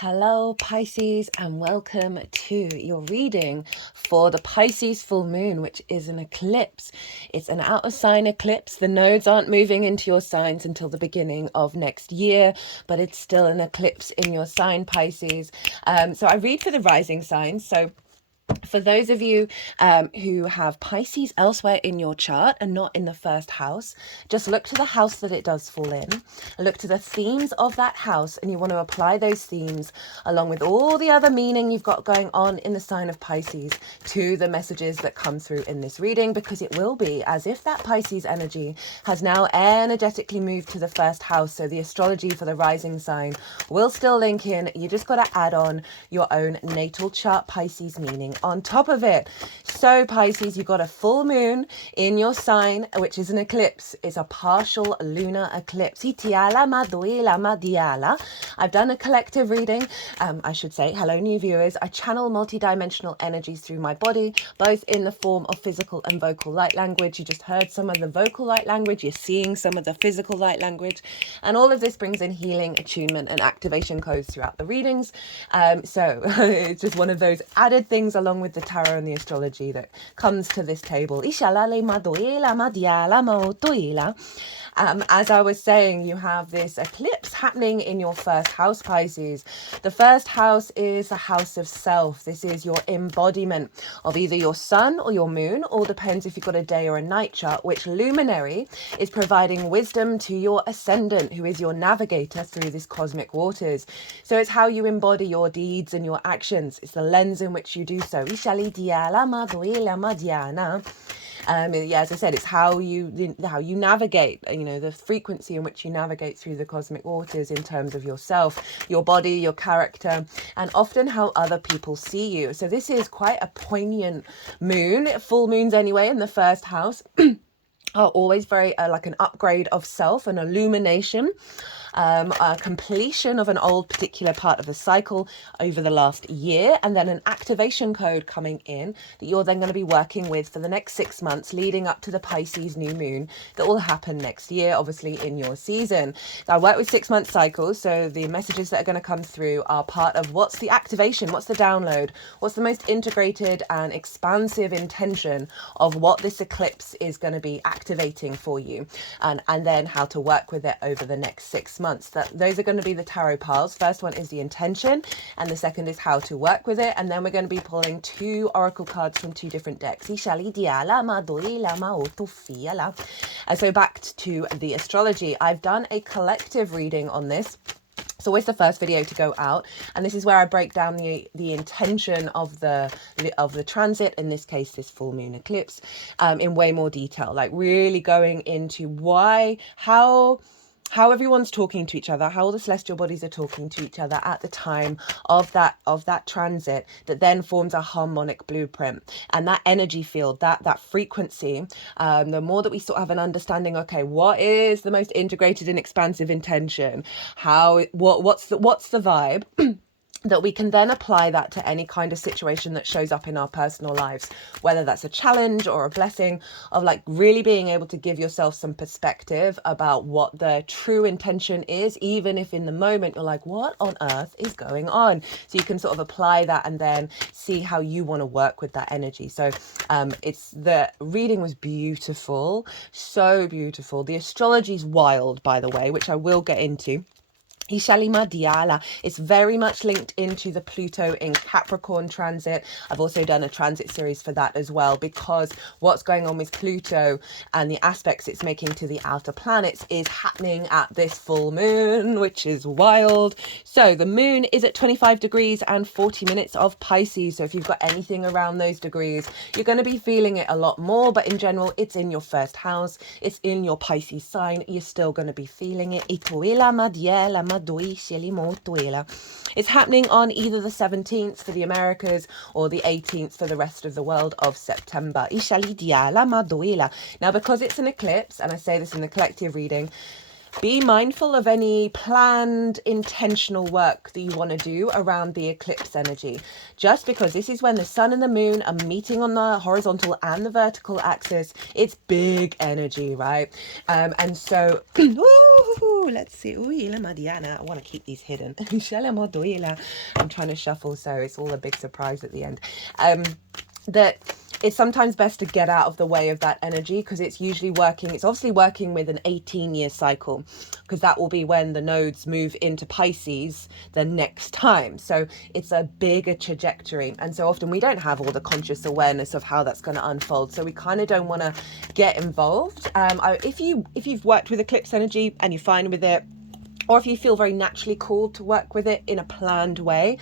Hello Pisces, and welcome to your reading for the Pisces full moon, which is an eclipse. It's an out of sign eclipse. The nodes aren't moving into your signs until the beginning of next year, but it's still an eclipse in your sign, Pisces. So I read for the rising signs. So for those of you who have Pisces elsewhere in your chart and not in the first house, just look to the house that it does fall in. Look to the themes of that house, and you want to apply those themes along with all the other meaning you've got going on in the sign of Pisces to the messages that come through in this reading, because it will be as if that Pisces energy has now energetically moved to the first house. So the astrology for the rising sign will still link in. You just got to add on your own natal chart Pisces meaning on top of it. So Pisces, you got a full moon in your sign, which is an eclipse. It's a partial lunar eclipse. I've done a collective reading. I should say, hello new viewers. I channel multidimensional energies through my body, both in the form of physical and vocal light language. You just heard some of the vocal light language. You're seeing some of the physical light language. And all of this brings in healing, attunement, and activation codes throughout the readings. So it's just one of those added things along with the tarot and the astrology that comes to this table. As I was saying, you have this eclipse happening in your first house, Pisces. The first house is the house of self. This is your embodiment of either your sun or your moon, all depends if you've got a day or a night chart, which luminary is providing wisdom to your ascendant, who is your navigator through this cosmic waters. So it's how you embody your deeds and your actions. It's the lens in which you do so. Yeah, as I said, it's how you navigate, the frequency in which you navigate through the cosmic waters in terms of yourself, your body, your character, and often how other people see you. So this is quite a poignant moon. Full moons anyway in the first house are always very like an upgrade of self, an illumination, a completion of an old particular part of the cycle over the last year, and then an activation code coming in that you're then going to be working with for the next 6 months leading up to the Pisces new moon that will happen next year, obviously in your season. So I work with 6-month cycles, so the messages that are going to come through are part of what's the activation, what's the download, what's the most integrated and expansive intention of what this eclipse is going to be activating for you, and then how to work with it over the next 6 months. Those are going to be the tarot piles. First one is the intention, and the second is how to work with it, and then we're going to be pulling 2 oracle cards from 2 different decks. So back to the astrology. I've done a collective reading on this. It's always the first video to go out, and this is where I break down the intention of the transit, in this case this full moon eclipse, in way more detail, like really going into how everyone's talking to each other, how all the celestial bodies are talking to each other at the time of that transit, that then forms a harmonic blueprint. And that energy field, that frequency, the more that we sort of have an understanding, okay, what is the most integrated and expansive intention, what's the vibe, that we can then apply that to any kind of situation that shows up in our personal lives, whether that's a challenge or a blessing, of like really being able to give yourself some perspective about what the true intention is, even if in the moment you're like, what on earth is going on? So you can sort of apply that and then see how you want to work with that energy. So the reading was beautiful, so beautiful. The astrology's wild, by the way, which I will get into. It's very much linked into the Pluto in Capricorn transit. I've also done a transit series for that as well, because what's going on with Pluto and the aspects it's making to the outer planets is happening at this full moon, which is wild. So the moon is at 25 degrees and 40 minutes of Pisces. So if you've got anything around those degrees, you're going to be feeling it a lot more. But in general, it's in your first house. It's in your Pisces sign. You're still going to be feeling it. It's happening on either the 17th for the Americas or the 18th for the rest of the world of September. Now, because it's an eclipse, and I say this in the collective reading, be mindful of any planned intentional work that you want to do around the eclipse energy, just because this is when the sun and the moon are meeting on the horizontal and the vertical axis. It's big energy, right? And so let's see. Uy, la Madiana. I want to keep these hidden. I'm trying to shuffle, so it's all a big surprise at the end. That it's sometimes best to get out of the way of that energy, because it's usually working, it's obviously working with an 18-year cycle, because that will be when the nodes move into Pisces the next time. So it's a bigger trajectory, and so often we don't have all the conscious awareness of how that's going to unfold, so we kind of don't want to get involved. If you've worked with eclipse energy and you're fine with it, or if you feel very naturally called to work with it in a planned way,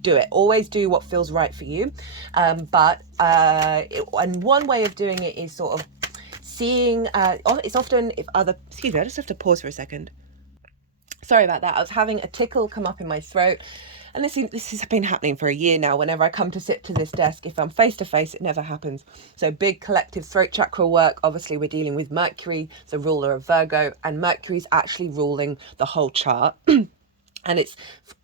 do it. Always do what feels right for you. And one way of doing it is sort of seeing, it's often if other, excuse me, I just have to pause for a second. Sorry about that. I was having a tickle come up in my throat. And this has been happening for a year now. Whenever I come to sit to this desk, if I'm face to face, it never happens. So big collective throat chakra work. Obviously, we're dealing with Mercury, the ruler of Virgo, and Mercury's actually ruling the whole chart. And it's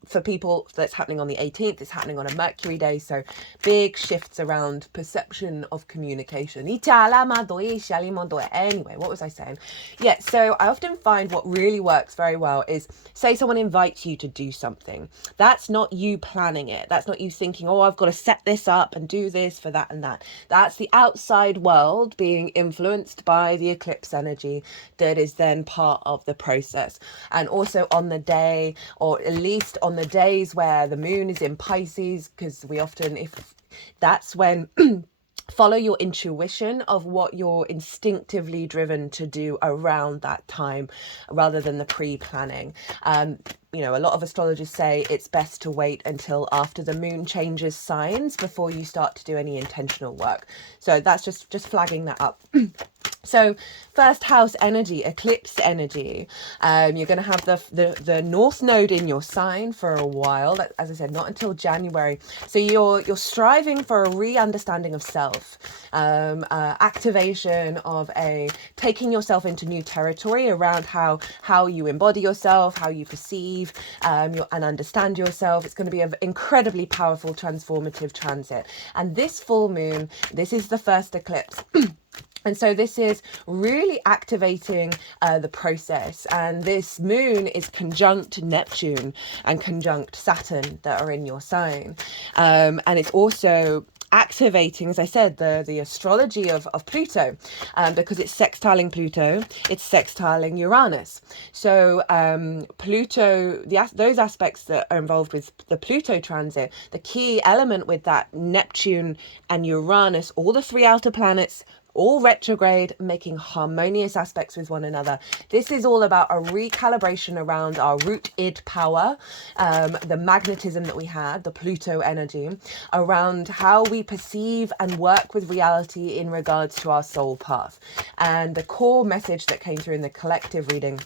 for people that's happening on the 18th, it's happening on a Mercury day. So big shifts around perception of communication. Anyway, what was I saying? Yeah, so I often find what really works very well is, say someone invites you to do something. That's not you planning it. That's not you thinking, oh, I've got to set this up and do this for that and that. That's the outside world being influenced by the eclipse energy that is then part of the process. And also on the day, or at least on the days where the moon is in Pisces, because we often, if that's when follow your intuition of what you're instinctively driven to do around that time, rather than the pre-planning. You know, a lot of astrologers say it's best to wait until after the moon changes signs before you start to do any intentional work. So that's just flagging that up. So first house energy, eclipse energy, you're going to have the north node in your sign for a while. As I said, not until January. So you're striving for a re-understanding of self, activation of taking yourself into new territory around how you embody yourself, how you perceive and understand yourself. It's going to be an incredibly powerful transformative transit. And this full moon, this is the first eclipse. And so this is really activating the process. And this moon is conjunct Neptune and conjunct Saturn that are in your sign. And it's also activating, as I said, the astrology of Pluto, because it's sextiling Pluto, it's sextiling Uranus. So Pluto, those aspects that are involved with the Pluto transit, the key element with that, Neptune and Uranus, all the three outer planets, all retrograde, making harmonious aspects with one another. This is all about a recalibration around our root id power, the magnetism that we had, the Pluto energy, around how we perceive and work with reality in regards to our soul path. And the core message that came through in the collective reading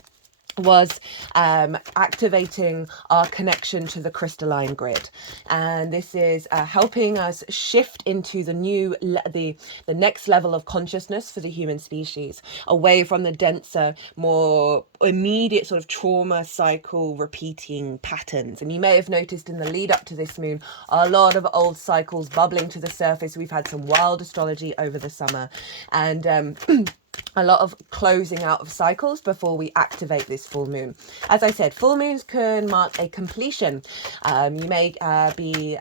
was activating our connection to the crystalline grid, and this is helping us shift into the next level of consciousness for the human species, away from the denser, more immediate sort of trauma cycle repeating patterns. And you may have noticed in the lead up to this moon a lot of old cycles bubbling to the surface. We've had some wild astrology over the summer, and a lot of closing out of cycles before we activate this full moon. As I said, full moons can mark a completion. You may be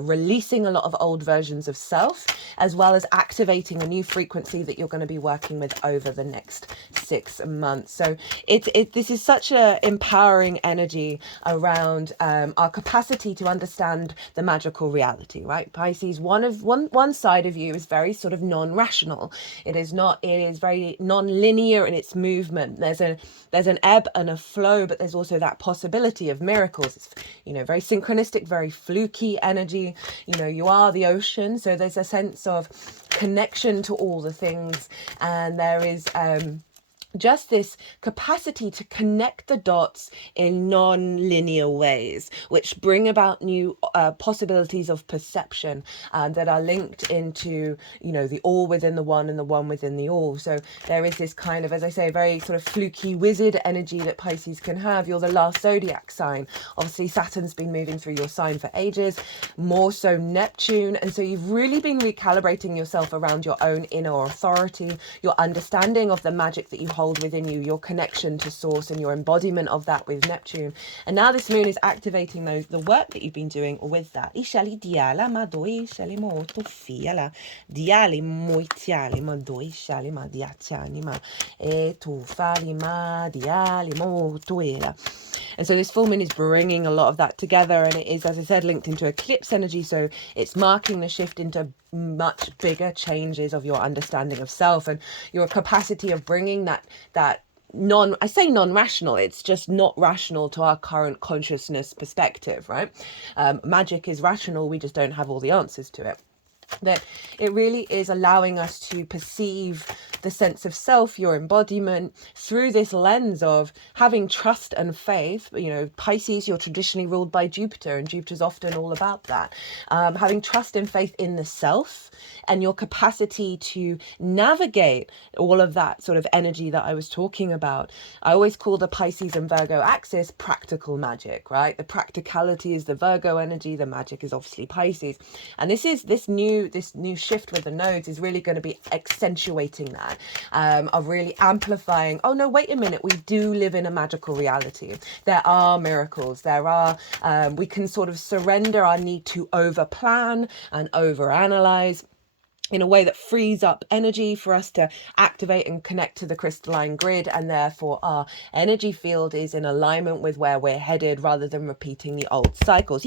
releasing a lot of old versions of self, as well as activating a new frequency that you're going to be working with over the next 6 months. So this is such a empowering energy around our capacity to understand the magical reality, right? Pisces, one side of you is very sort of non-rational. It is very non-linear in its movement. There's an ebb and a flow, but there's also that possibility of miracles. It's, very synchronistic, very fluky energy. You are the ocean, so there's a sense of connection to all the things, and there is just this capacity to connect the dots in non-linear ways, which bring about new possibilities of perception that are linked into, the all within the one and the one within the all. So there is this kind of, as I say, very sort of fluky wizard energy that Pisces can have. You're the last zodiac sign. Obviously, Saturn's been moving through your sign for ages, more so Neptune. And so you've really been recalibrating yourself around your own inner authority, your understanding of the magic that you hold hold within you, your connection to source and your embodiment of that with Neptune. And now this moon is activating the work that you've been doing with that. Ishali diala ma doi shali mo to fiala diali moitiali ma doi shali ma diatiani ma e tu fali ma diali mo tuela. And so this full moon is bringing a lot of that together, and it is, as I said, linked into eclipse energy. So it's marking the shift into much bigger changes of your understanding of self and your capacity of bringing that I say non-rational, it's just not rational to our current consciousness perspective, right? Magic is rational, we just don't have all the answers to it. That it really is allowing us to perceive the sense of self, your embodiment, through this lens of having trust and faith. You know, Pisces, you're traditionally ruled by Jupiter, and Jupiter's often all about that. Having trust and faith in the self and your capacity to navigate all of that sort of energy that I was talking about. I always call the Pisces and Virgo axis practical magic, right? The practicality is the Virgo energy, the magic is obviously Pisces. And this new shift with the nodes is really going to be accentuating that, of really amplifying, oh no, wait a minute, we do live in a magical reality. There are miracles, we can sort of surrender our need to over plan and over analyze in a way that frees up energy for us to activate and connect to the crystalline grid, and therefore our energy field is in alignment with where we're headed rather than repeating the old cycles.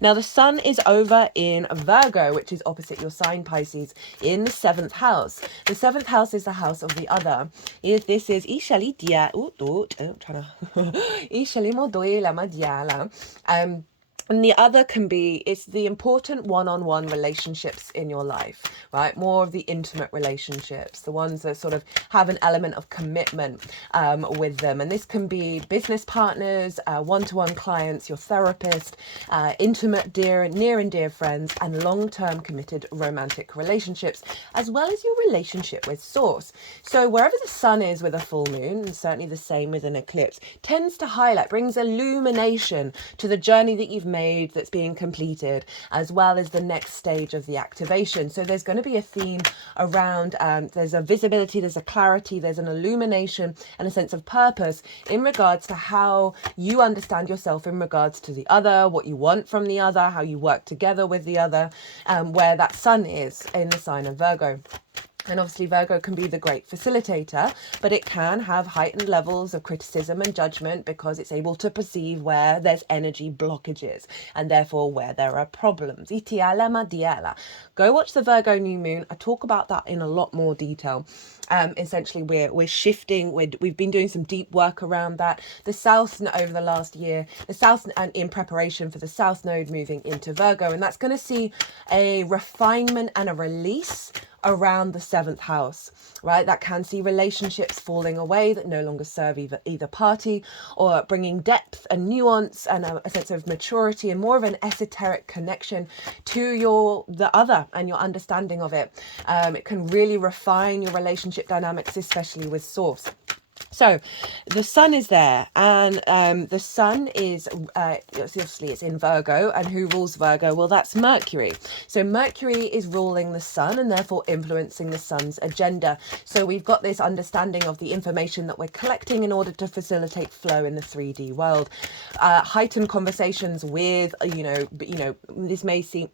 Now the sun is over in Virgo, which is opposite your sign Pisces, in the 7th house. The 7th house is the house of the other. This is and the other can be, it's the important one-on-one relationships in your life, right? More of the intimate relationships, the ones that sort of have an element of commitment with them. And this can be business partners, one-to-one clients, your therapist, intimate, near and dear friends, and long-term committed romantic relationships, as well as your relationship with source. So wherever the sun is with a full moon, and certainly the same with an eclipse, tends to highlight, brings illumination to the journey that you've made, that's being completed, as well as the next stage of the activation. So there's going to be a theme around, there's a visibility, there's a clarity, there's an illumination and a sense of purpose in regards to how you understand yourself in regards to the other, what you want from the other, how you work together with the other, where that sun is in the sign of Virgo. And obviously Virgo can be the great facilitator, but it can have heightened levels of criticism and judgment because it's able to perceive where there's energy blockages and therefore where there are problems. Go watch the Virgo new moon. I talk about that in a lot more detail. Essentially we're shifting, we've been doing some deep work around that. The South over the last year, the South, and in preparation for the South node moving into Virgo, and that's going to see a refinement and a release around the 7th house, right? That can see relationships falling away that no longer serve either party, or bringing depth and nuance and a sense of maturity and more of an esoteric connection to the other and your understanding of it. It can really refine your relationship dynamics, especially with source. So the sun is there, and the sun is obviously it's in Virgo, and who rules Virgo? Well, that's Mercury. So Mercury is ruling the sun and therefore influencing the sun's agenda. So we've got this understanding of the information that we're collecting in order to facilitate flow in the 3D world. Heightened conversations with, this may seem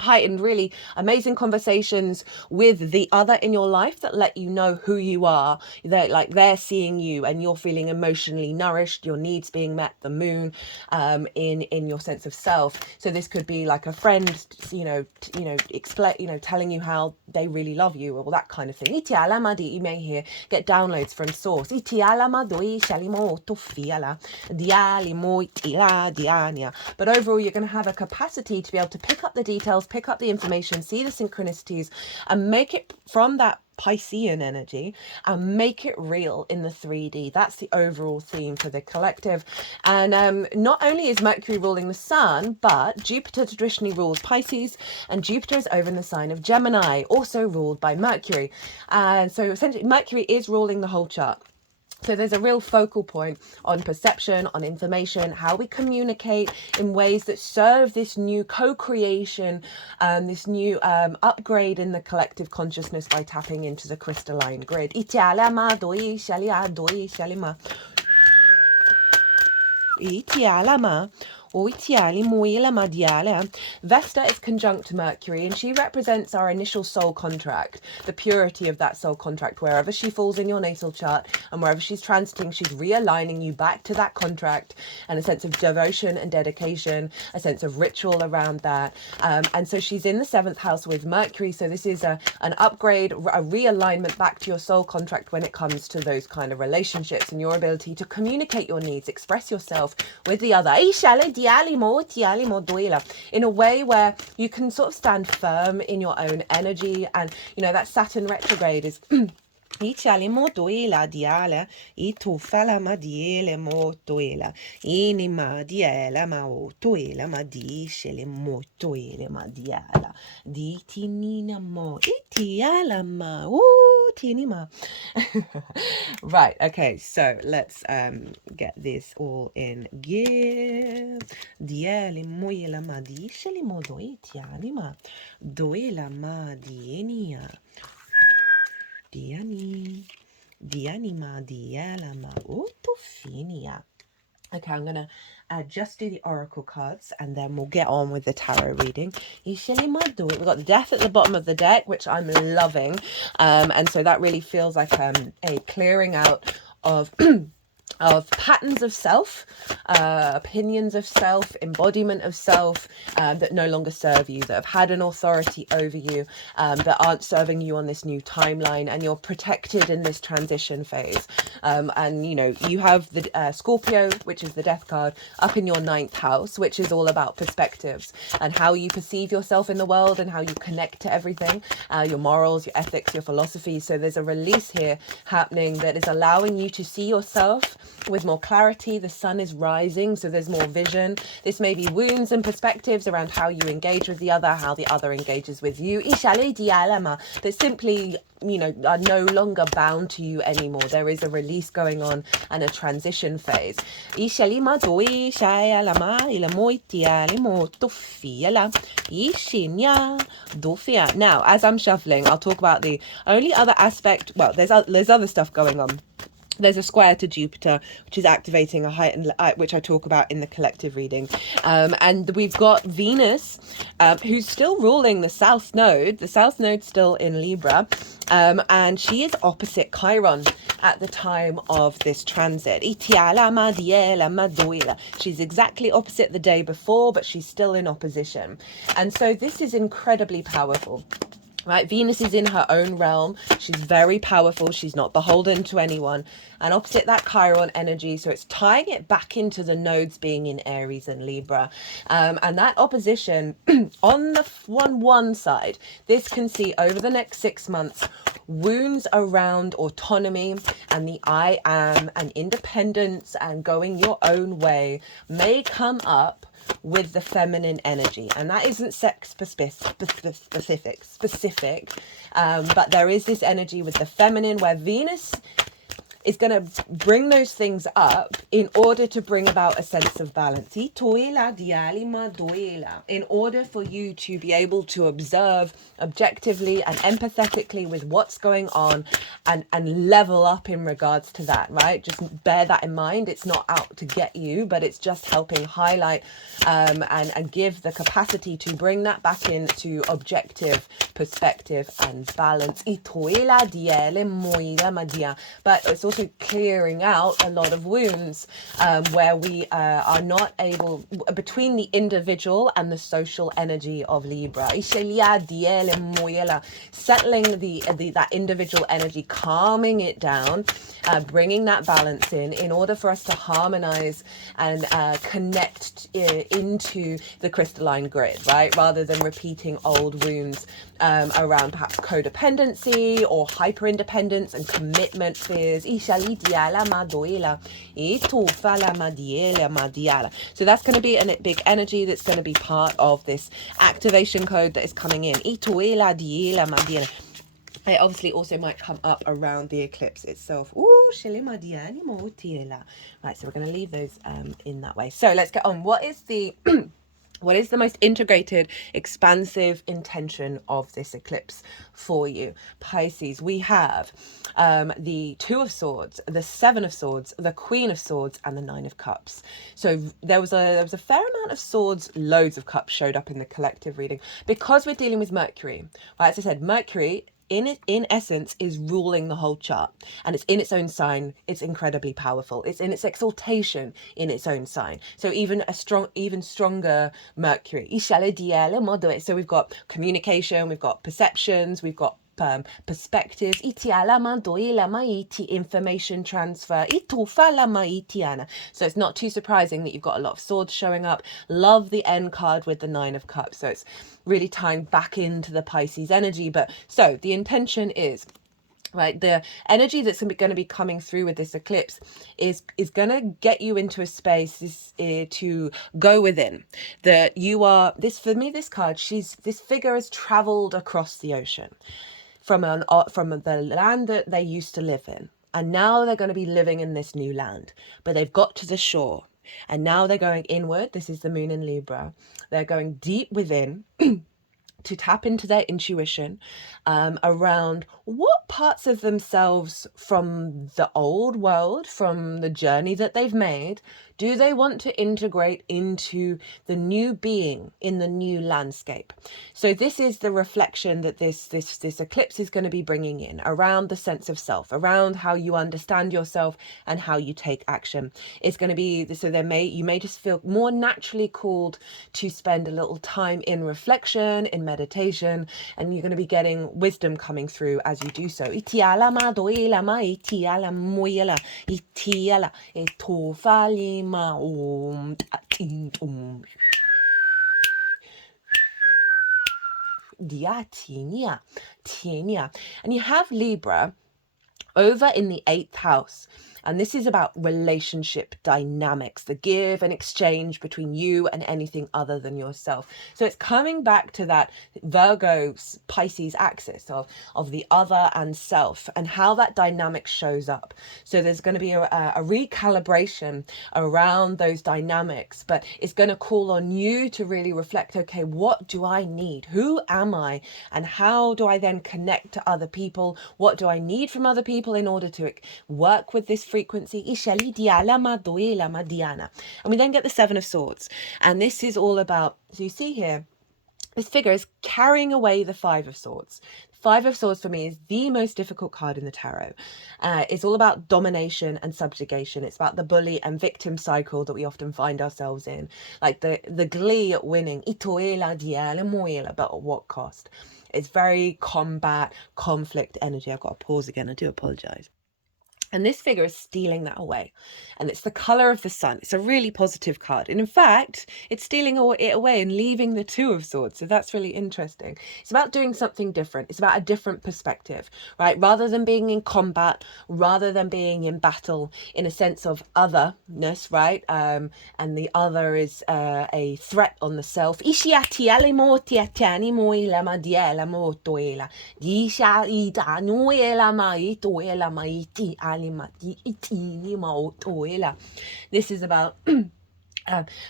heightened, really amazing conversations with the other in your life that let you know who you are. They're seeing you and you're feeling emotionally nourished, your needs being met, the moon in your sense of self. So this could be like a friend, telling you how they really love you, or that kind of thing. You may hear, get downloads from source. But overall, you're going to have a capacity to be able to pick up the details, pick up the information, see the synchronicities, and make it from that Piscean energy and make it real in the 3D. That's the overall theme for the collective. And not only is Mercury ruling the sun, but Jupiter traditionally rules Pisces, and Jupiter is over in the sign of Gemini, also ruled by Mercury. And so essentially Mercury is ruling the whole chart. So there's a real focal point on perception, on information, how we communicate in ways that serve this new co-creation, this new upgrade in the collective consciousness by tapping into the crystalline grid. Vesta is conjunct Mercury, and she represents our initial soul contract, the purity of that soul contract. Wherever she falls in your natal chart and wherever she's transiting, she's realigning you back to that contract, and a sense of devotion and dedication, a sense of ritual around that. And so she's in the 7th house with Mercury. So this is an upgrade, a realignment back to your soul contract when it comes to those kind of relationships and your ability to communicate your needs, express yourself with the other in a way where you can sort of stand firm in your own energy. And you know that Saturn retrograde is Icciali motoela diala, itufala madiele motoela, inima diela maotoela madishele motoele madiala, ditinina mo, itiala ma, tinima. Right, okay, so let's get this all in gear. Diele moela madishele modo itianima, doela madienia. Dianima dialama autofinia. Okay, I'm going to just do the oracle cards and then we'll get on with the tarot reading. We've got the death at the bottom of the deck, which I'm loving. And so that really feels like a clearing out of of patterns of self, opinions of self, embodiment of self that no longer serve you, that have had an authority over you, that aren't serving you on this new timeline, and you're protected in this transition phase. And you know, you have the Scorpio, which is the death card, up in your 9th house, which is all about perspectives and how you perceive yourself in the world and how you connect to everything, your morals, your ethics, your philosophy. So there's a release here happening that is allowing you to see yourself with more clarity. The sun is rising, so there's more vision. This may be wounds and perspectives around how you engage with the other, how the other engages with you. That simply, you know, are no longer bound to you anymore. There is a release going on and a transition phase. Now, as I'm shuffling, I'll talk about the only other aspect. Well, there's other stuff going on. There's a square to Jupiter, which is activating a heightened, which I talk about in the collective reading. And we've got Venus, who's still ruling the South Node. The South Node's still in Libra. And she is opposite Chiron at the time of this transit. She's exactly opposite the day before, but she's still in opposition. And so this is incredibly powerful. Right, Venus is in her own realm. She's very powerful. She's not beholden to anyone. And opposite that Chiron energy, so it's tying it back into the nodes being in Aries and Libra. And that opposition on the one side, this can see over the next 6 months wounds around autonomy and the I am and independence and going your own way may come up with the feminine energy, and that isn't sex specific, but there is this energy with the feminine where Venus is going to bring those things up in order to bring about a sense of balance. In order for you to be able to observe objectively and empathetically with what's going on and level up in regards to that, right? Just bear that in mind. It's not out to get you, but it's just helping highlight and give the capacity to bring that back into objective perspective and balance. But it's also clearing out a lot of wounds where we are not able, between the individual and the social energy of Libra. Settling that individual energy, calming it down, bringing that balance in order for us to harmonize and connect into the crystalline grid, right? Rather than repeating old wounds around perhaps codependency or hyper independence and commitment fears. So that's going to be a big energy that's going to be part of this activation code that is coming in. It obviously also might come up around the eclipse itself. Ooh, right, so we're going to leave those in that way. So let's get on. What is the what is the most integrated, expansive intention of this eclipse for you, Pisces? We have the Two of Swords, the Seven of Swords, the Queen of Swords, and the Nine of Cups. So there was a fair amount of swords, loads of cups showed up in the collective reading because we're dealing with Mercury. Right, as I said, Mercury in essence is ruling the whole chart, and it's in its own sign. It's incredibly powerful. It's in its exaltation in its own sign, so even stronger Mercury. So we've got communication, we've got perceptions, we've got perspectives, information transfer. So it's not too surprising that you've got a lot of swords showing up. Love the end card with the Nine of Cups. So it's really tying back into the Pisces energy. But so the intention is, right, the energy that's going to be coming through with this eclipse is going to get you into a space to go within. That you are this, for me, this card, this figure has traveled across the ocean from the land that they used to live in, and now they're going to be living in this new land, but they've got to the shore, and now they're going inward. This is the moon in Libra. They're going deep within to tap into their intuition around what parts of themselves from the old world, from the journey that they've made, do they want to integrate into the new being in the new landscape. So this is the reflection that this eclipse is going to be bringing in around the sense of self, around how you understand yourself and how you take action. It's going to be, so you may just feel more naturally called to spend a little time in reflection, in meditation, and you're going to be getting wisdom coming through as you do so. And you have Libra over in the 8th house. And this is about relationship dynamics, the give and exchange between you and anything other than yourself. So it's coming back to that Virgo Pisces axis of the other and self, and how that dynamic shows up. So there's going to be a recalibration around those dynamics, but it's going to call on you to really reflect, okay, what do I need? Who am I? And how do I then connect to other people? What do I need from other people in order to work with this frequency? And we then get the Seven of Swords, and this is all about, so you see here, this figure is carrying away the Five of Swords. Five of Swords for me is the most difficult card in the tarot. It's all about domination and subjugation. It's about the bully and victim cycle that we often find ourselves in, like the glee at winning, but at what cost? It's very combat, conflict energy. I've got to pause again. I do apologize. And this figure is stealing that away. And it's the color of the sun. It's a really positive card. And in fact, it's stealing it away and leaving the Two of Swords. So that's really interesting. It's about doing something different. It's about a different perspective, right? Rather than being in combat, rather than being in battle, in a sense of otherness, right? And the other is a threat on the self. This is about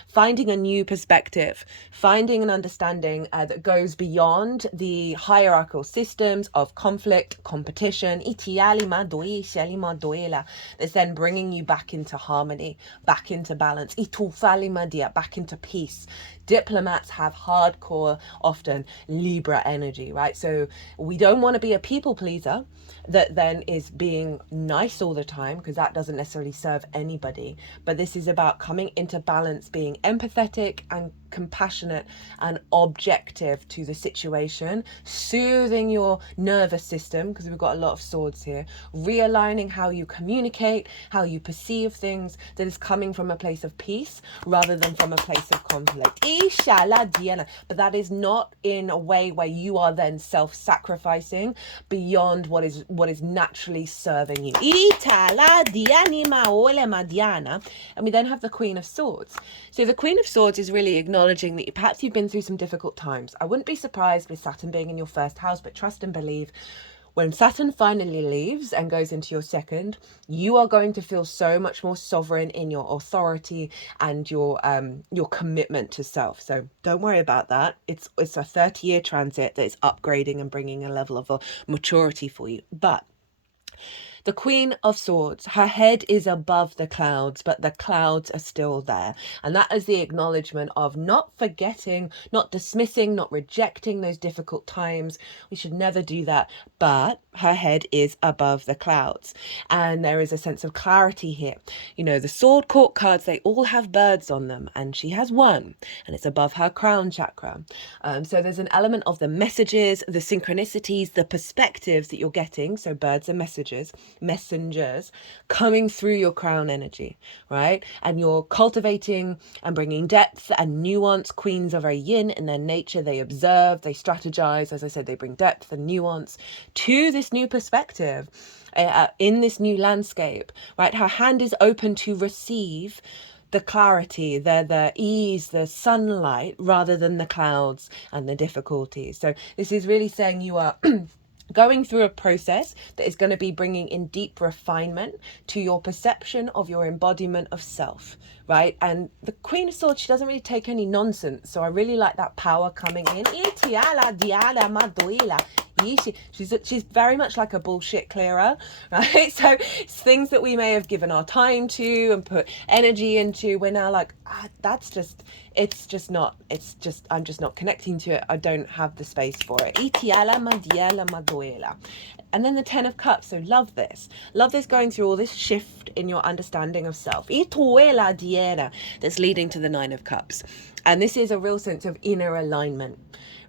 finding a new perspective, finding an understanding that goes beyond the hierarchical systems of conflict, competition, that's then bringing you back into harmony, back into balance, back into peace. Diplomats have hardcore, often Libra energy, right? So we don't want to be a people pleaser that then is being nice all the time, because that doesn't necessarily serve anybody. But this is about coming into balance, being empathetic and compassionate and objective to the situation, soothing your nervous system, because we've got a lot of swords here, realigning how you communicate, how you perceive things, that is coming from a place of peace rather than from a place of conflict. But that is not in a way where you are then self-sacrificing beyond what is naturally serving you. And we then have the Queen of Swords. So the Queen of Swords is really acknowledging that perhaps you've been through some difficult times. I wouldn't be surprised with Saturn being in your first house, but trust and believe, when Saturn finally leaves and goes into your second, you are going to feel so much more sovereign in your authority and your commitment to self. So don't worry about that. It's a 30-year transit that is upgrading and bringing a level of maturity for you. But the Queen of Swords, her head is above the clouds, but the clouds are still there. And that is the acknowledgement of not forgetting, not dismissing, not rejecting those difficult times. We should never do that. But her head is above the clouds. And there is a sense of clarity here. You know, the Sword Court cards, they all have birds on them. And she has one. And it's above her crown chakra. So there's an element of the messages, the synchronicities, the perspectives that you're getting. So birds are messengers coming through your crown energy, right? And you're cultivating and bringing depth and nuance. Queens are very yin in their nature. They observe, they strategize. As I said, they bring depth and nuance to this new perspective in this new landscape, right? Her hand is open to receive the clarity, the ease, the sunlight, rather than the clouds and the difficulties. So this is really saying you are going through a process that is going to be bringing in deep refinement to your perception of your embodiment of self, right? And the Queen of Swords, she doesn't really take any nonsense. So I really like that power coming in. She's very much like a bullshit clearer, right? So it's things that we may have given our time to and put energy into, we're now like, I'm just not connecting to it. I don't have the space for it. And then the 10 of Cups. So love this going through all this shift in your understanding of self. That's leading to the 9 of Cups. And this is a real sense of inner alignment.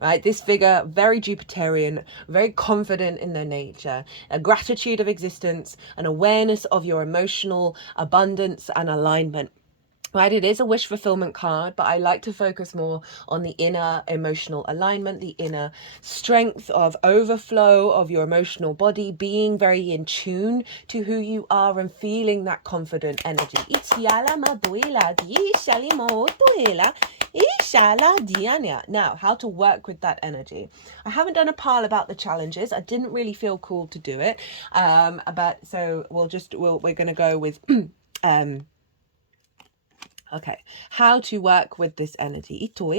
Right, this figure, very Jupiterian, very confident in their nature, a gratitude of existence, an awareness of your emotional abundance and alignment. Right, it is a wish fulfillment card, but I like to focus more on the inner emotional alignment, the inner strength of overflow of your emotional body, being very in tune to who you are and feeling that confident energy. Now, how to work with that energy. I haven't done a pile about the challenges. I didn't really feel called to do it. So we're going to go with okay, how to work with this energy. Okay.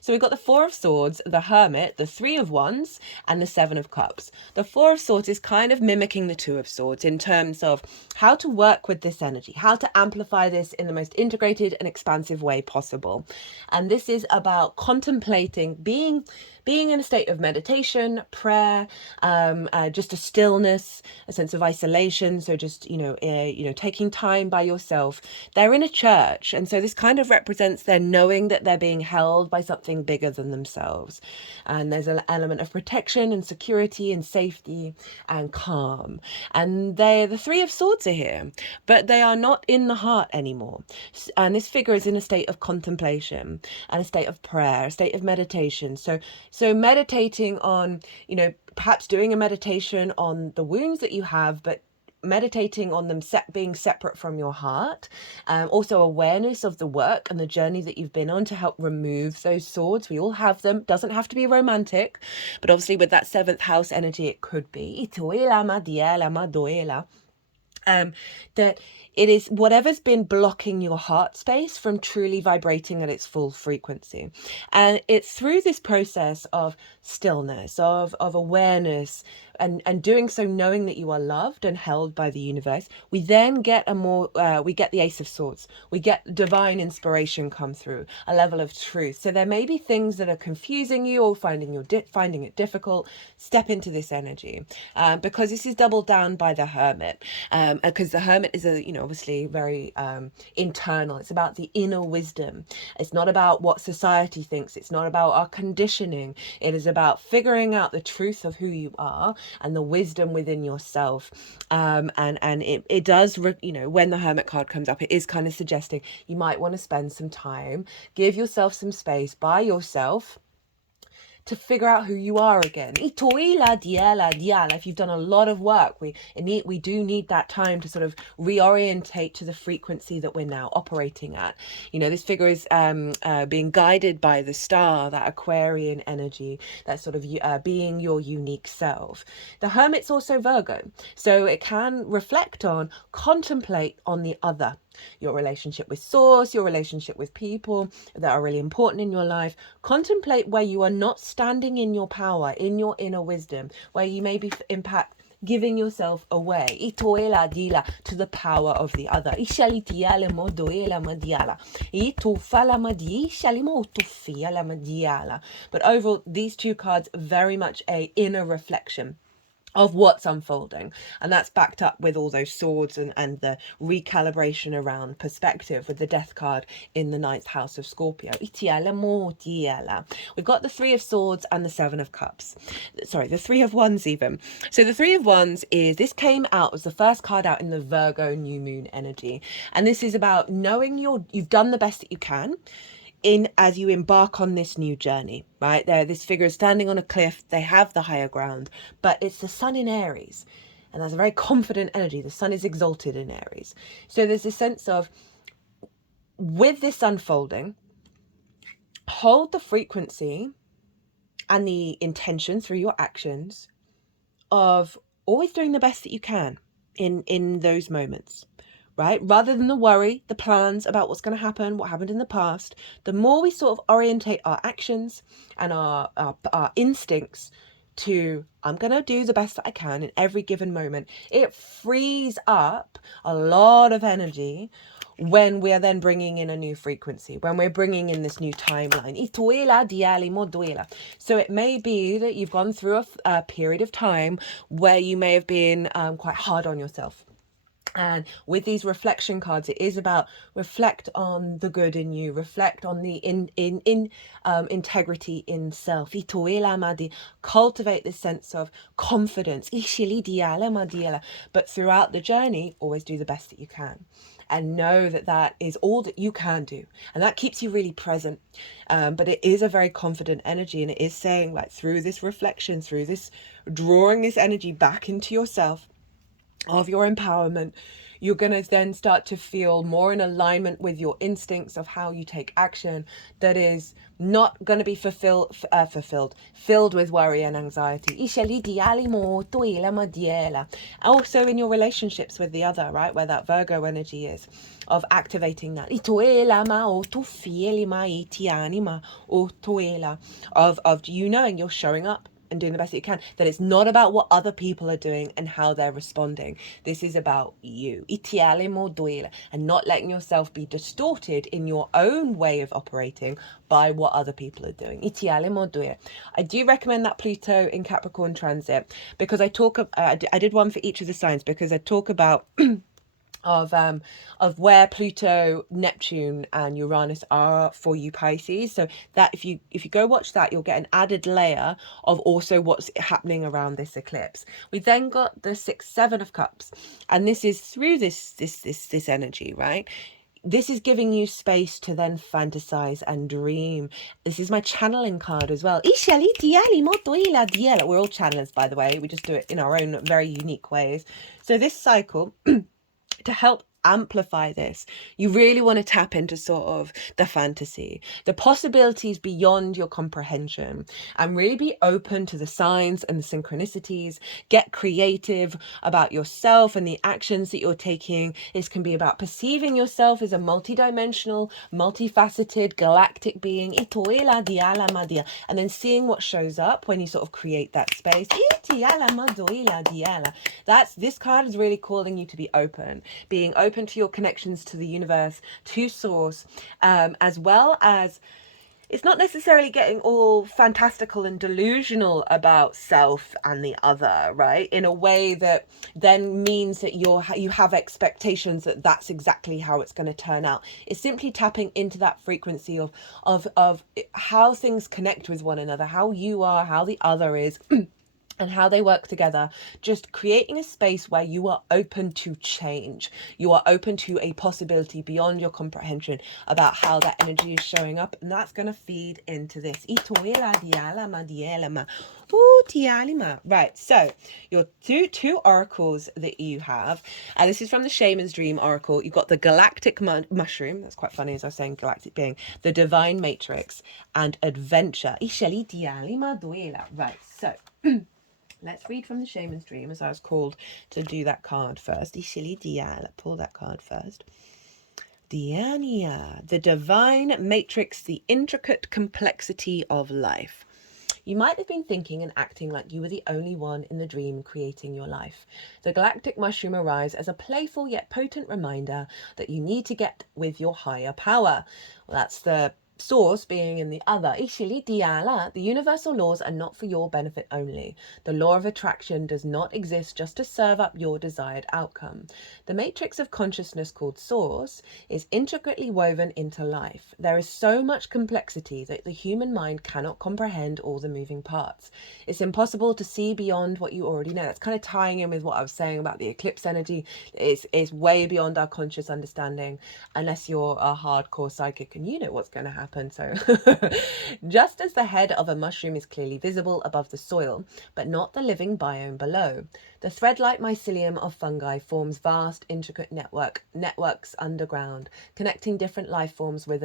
So we've got the 4 of Swords, the Hermit, the 3 of Wands, and the 7 of Cups. The 4 of Swords is kind of mimicking the 2 of Swords in terms of how to work with this energy, how to amplify this in the most integrated and expansive way possible. And this is about contemplating, being in a state of meditation, prayer, just a stillness, a sense of isolation. So just, taking time by yourself. They're in a church. And so this kind of represents their knowing that they're being held by something bigger than themselves. And there's an element of protection and security and safety and calm. And the 3 of Swords are here, but they are not in the heart anymore. And this figure is in a state of contemplation and a state of prayer, a state of meditation. So meditating on, perhaps doing a meditation on the wounds that you have, but meditating on them being separate from your heart. Also awareness of the work and the journey that you've been on to help remove those swords. We all have them. Doesn't have to be romantic, but obviously with that 7th house energy, it could be. That it is whatever's been blocking your heart space from truly vibrating at its full frequency. And it's through this process of stillness, of awareness, and doing so knowing that you are loved and held by the universe, we then get we get the Ace of Swords. We get divine inspiration come through, a level of truth. So there may be things that are confusing you or finding it difficult. Step into this energy, because this is doubled down by the Hermit, because the Hermit is obviously very internal. It's about the inner wisdom. It's not about what society thinks. It's not about our conditioning. It is about figuring out the truth of who you are and the wisdom within yourself. And it does, when the Hermit card comes up, it is kind of suggesting you might want to spend some time, give yourself some space by yourself to figure out who you are again. If you've done a lot of work, we do need that time to sort of reorientate to the frequency that we're now operating at. You know, this figure is being guided by the star, that Aquarian energy, that sort of being your unique self. The Hermit's also Virgo, so it can reflect on, contemplate on the other. Your relationship with source, your relationship with people that are really important in your life. Contemplate where you are not standing in your power, in your inner wisdom, where you may be giving yourself away to the power of the other. But overall, these two cards very much a inner reflection of what's unfolding, and that's backed up with all those swords and the recalibration around perspective with the death card in the ninth house of Scorpio. We've got the Three of Swords and the Seven of Cups, sorry, the Three of Wands even. So the Three of Wands this came out as the first card out in the Virgo new moon energy, and this is about knowing you've done the best that you can as you embark on this new journey, right? This figure is standing on a cliff. They have the higher ground, but it's the sun in Aries, and that's a very confident energy. The sun is exalted in Aries. So there's a sense of, with this unfolding, hold the frequency and the intention through your actions of always doing the best that you can in those moments. Right? Rather than the worry, the plans about what's going to happen, what happened in the past, the more we sort of orientate our actions and our instincts to, I'm going to do the best that I can in every given moment, it frees up a lot of energy when we are then bringing in a new frequency, when we're bringing in this new timeline. So it may be that you've gone through a period of time where you may have been quite hard on yourself. And with these reflection cards, it is about reflect on the good in you, reflect on the integrity in self. Cultivate this sense of confidence. But throughout the journey, always do the best that you can. And know that is all that you can do. And that keeps you really present. But it is a very confident energy. And it is saying, like, through this reflection, through this drawing this energy back into yourself, of your empowerment, you're going to then start to feel more in alignment with your instincts of how you take action that is not going to be filled with worry and anxiety. Also in your relationships with the other, right, where that Virgo energy is, of activating that of you knowing you're showing up and doing the best that you can, that it's not about what other people are doing and how they're responding. This is about you. And not letting yourself be distorted in your own way of operating by what other people are doing. I do recommend that Pluto in Capricorn transit, because I did one for each of the signs, because I talk about of where Pluto, Neptune and Uranus are for you Pisces. So that if you go watch that, you'll get an added layer of also what's happening around this eclipse. We then got the 6-7 of Cups, and this is through this energy, right? This is giving you space to then fantasize and dream. This is my channeling card as well. We're all channelers, by the way. We just do it in our own very unique ways. So this cycle, to help amplify this, you really want to tap into sort of the fantasy, the possibilities beyond your comprehension, and really be open to the signs and the synchronicities. Get creative about yourself and the actions that you're taking. This can be about perceiving yourself as a multidimensional, multifaceted, galactic being, and then seeing what shows up when you sort of create that space. This card is really calling you to be open, being open to your connections to the universe, to source, as well as it's not necessarily getting all fantastical and delusional about self and the other, right? In a way that then means that you have expectations that that's exactly how it's going to turn out. It's simply tapping into that frequency of how things connect with one another, how you are, how the other is. and how they work together, just creating a space where you are open to change. You are open to a possibility beyond your comprehension about how that energy is showing up. And that's going to feed into this. Right, so your two oracles that you have, and this is from the Shaman's Dream Oracle. You've got the Galactic Mushroom. That's quite funny as I was saying galactic being. The Divine Matrix and Adventure. Right, so let's read from the Shaman's Dream, as I was called to do that card first. Pull that card first. Diania, the Divine Matrix, the intricate complexity of life. You might have been thinking and acting like you were the only one in the dream creating your life. The galactic mushroom arrives as a playful yet potent reminder that you need to get with your higher power. Well, that's the source being in the other. The universal laws are not for your benefit only. The law of attraction does not exist just to serve up your desired outcome. The matrix of consciousness called Source is intricately woven into life. There is so much complexity that the human mind cannot comprehend all the moving parts. It's impossible to see beyond what you already know. That's kind of tying in with what I was saying about the eclipse energy. It's way beyond our conscious understanding, unless you're a hardcore psychic and you know what's going to happen. So just as the head of a mushroom is clearly visible above the soil, but not the living biome below, the thread-like mycelium of fungi forms vast, intricate networks underground, connecting different life forms with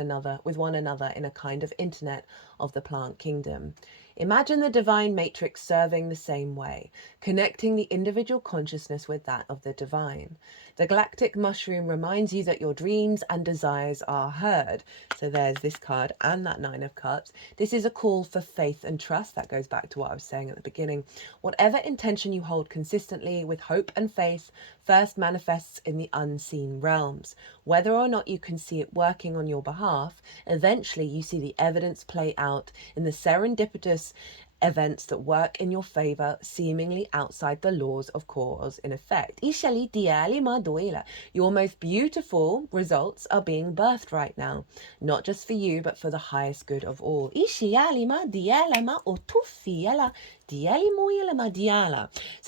one another in a kind of internet of the plant kingdom. Imagine the divine matrix serving the same way, connecting the individual consciousness with that of the divine. The galactic mushroom reminds you that your dreams and desires are heard. So there's this card and that Nine of Cups. This is a call for faith and trust. That goes back to what I was saying at the beginning. Whatever intention you hold consistently with hope and faith first manifests in the unseen realms. Whether or not you can see it working on your behalf, eventually you see the evidence play out in the serendipitous events that work in your favor, seemingly outside the laws of cause and effect. Your most beautiful results are being birthed right now, not just for you, but for the highest good of all. So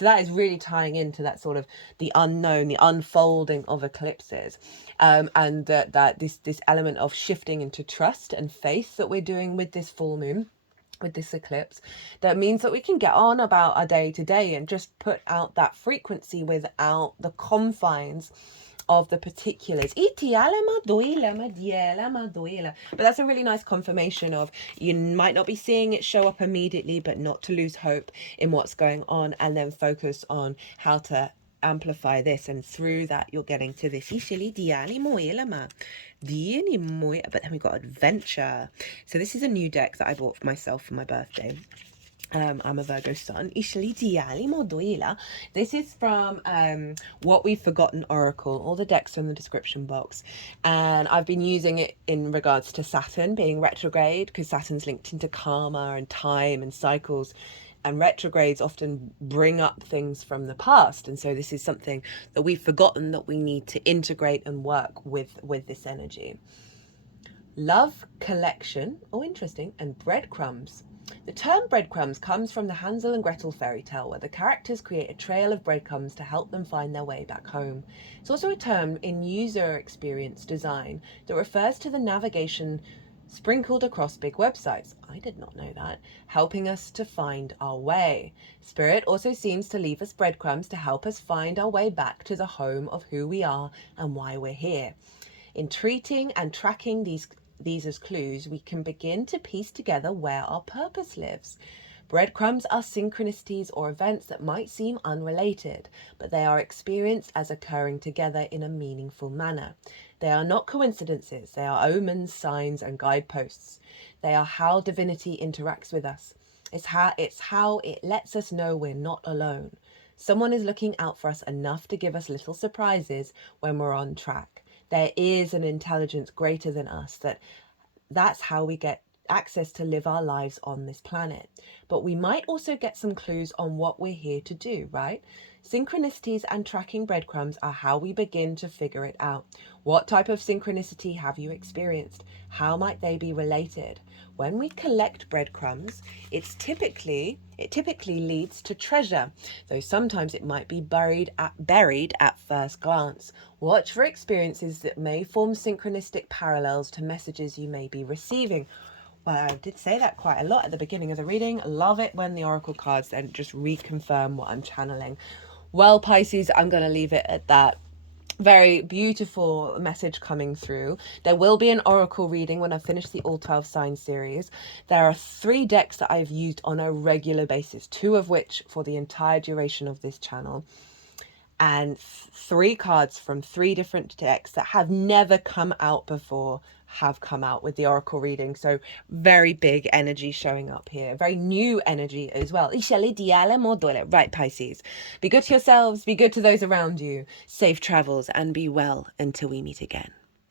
that is really tying into that sort of the unknown, the unfolding of eclipses, and that this element of shifting into trust and faith that we're doing with this full moon, with this eclipse, that means that we can get on about our day to day and just put out that frequency without the confines of the particulars. But that's a really nice confirmation of, you might not be seeing it show up immediately, but not to lose hope in what's going on, and then focus on how to amplify this, and through that you're getting to this. But then we got Adventure. So this is a new deck that I bought for myself for my birthday. I'm a Virgo sun. This is from What We've Forgotten Oracle. All the decks are in the description box. And I've been using it in regards to Saturn being retrograde, because Saturn's linked into karma and time and cycles. And retrogrades often bring up things from the past. And so this is something that we've forgotten that we need to integrate and work with this energy. Love, collection, interesting, and breadcrumbs. The term breadcrumbs comes from the Hansel and Gretel fairy tale, where the characters create a trail of breadcrumbs to help them find their way back home. It's also a term in user experience design that refers to the navigation sprinkled across big websites. I did not know that. Helping us to find our way. Spirit also seems to leave us breadcrumbs to help us find our way back to the home of who we are and why we're here. In treating and tracking these as clues, we can begin to piece together where our purpose lives. Breadcrumbs are synchronicities or events that might seem unrelated, but they are experienced as occurring together in a meaningful manner. They are not coincidences, they are omens, signs, and guideposts. They are how divinity interacts with us. It's how it lets us know we're not alone. Someone is looking out for us enough to give us little surprises when we're on track. There is an intelligence greater than us. That's how we get access to live our lives on this planet. But we might also get some clues on what we're here to do, right? Synchronicities and tracking breadcrumbs are how we begin to figure it out. What type of synchronicity have you experienced? How might they be related? When we collect breadcrumbs, it typically leads to treasure, though sometimes it might be buried at first glance. Watch for experiences that may form synchronistic parallels to messages you may be receiving. Well, I did say that quite a lot at the beginning of the reading. Love it when the oracle cards then just reconfirm what I'm channeling. Well, Pisces, I'm going to leave it at that. Very beautiful message coming through. There will be an oracle reading when I finish the All 12 Signs series. There are 3 decks that I've used on a regular basis, 2 of which for the entire duration of this channel, and 3 cards from 3 different decks that have never come out before have come out with the oracle reading. So very big energy showing up here, very new energy as well. Right, Pisces, be good to yourselves, be good to those around you, safe travels, and be well until we meet again.